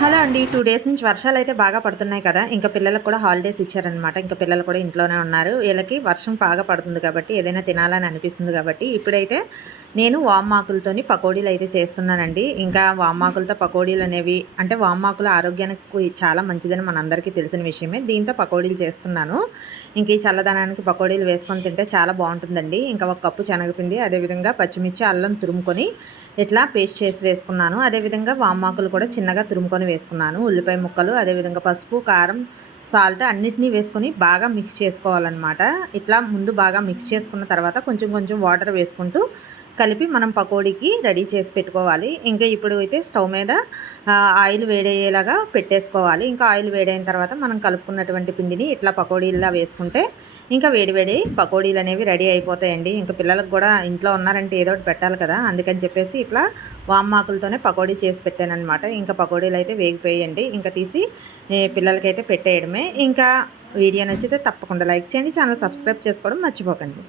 Hello అండి. 2 days నుంచి వర్షాలైతే బాగా పడుతున్నాయి కదా! ఇంకా పిల్లలకు కూడా హాలిడేస్ ఇచ్చారనమాట. ఇంకా పిల్లలు కూడా ఇంట్లోనే ఉన్నారు. వీళ్ళకి వర్షం బాగా పడుతుంది కాబట్టి ఏదైనా తినాలని అనిపిస్తుంది కాబట్టి ఇప్పుడైతే నేను వామాకులతోని పకోడీలైతే చేస్తున్నానండి. ఇంకా వామాకులతో పకోడీలనేవి అంటే వామాకులు ఆరోగ్యానికి చాలా మంచిదని మనందరికీ తెలిసిన విషయమే. దీంతో పకోడీలు చేస్తున్నాను. ఇంక ఈ చల్లదనానికి పకోడీలు వేసుకొని తింటే చాలా బావుంటుందండి. ఇంకా ఒక కప్పు శనగపిండి, అదేవిధంగా పచ్చిమిర్చి, అల్లం తురుముకొని ఇట్లా పేస్ట్ చేసి వేసుకున్నాను. అదేవిధంగా వామాకులు కూడా చిన్నగా తురుముకొని వేసుకున్నాను. ఉల్లిపాయ ముక్కలు, అదేవిధంగా పసుపు, కారం, సాల్ట్ అన్నిటినీ వేసుకొని బాగా మిక్స్ చేసుకోవాలన్నమాట. ఇట్లా ముందు బాగా మిక్స్ చేసుకున్న తర్వాత కొంచెం కొంచెం వాటర్ వేసుకుంటూ కలిపి మనం పకోడీకి రెడీ చేసి పెట్టుకోవాలి. ఇంకా ఇప్పుడు అయితే స్టవ్ మీద ఆయిల్ వేడయ్యేలాగా పెట్టేసుకోవాలి. ఇంకా ఆయిల్ వేడైన తర్వాత మనం కలుపుకున్నటువంటి పిండిని ఇట్లా పకోడీల్లా వేసుకుంటే ఇంకా వేడి వేడి పకోడీలు అనేవి రెడీ అయిపోతాయండి. ఇంకా పిల్లలకు కూడా ఇంట్లో ఉన్నారంటే ఏదో ఒకటి పెట్టాలి కదా! అందుకని చెప్పేసి ఇట్లా వామాకులతోనే పకోడీ చేసి పెట్టాననమాట. ఇంకా పకోడీలు అయితే వేగిపోయాయండి. ఇంకా తీసి పిల్లలకైతే పెట్టేయడమే. ఇంకా వీడియో నచ్చితే తప్పకుండా లైక్ చేయండి. ఛానల్ సబ్స్క్రైబ్ చేసుకోవడం మర్చిపోకండి.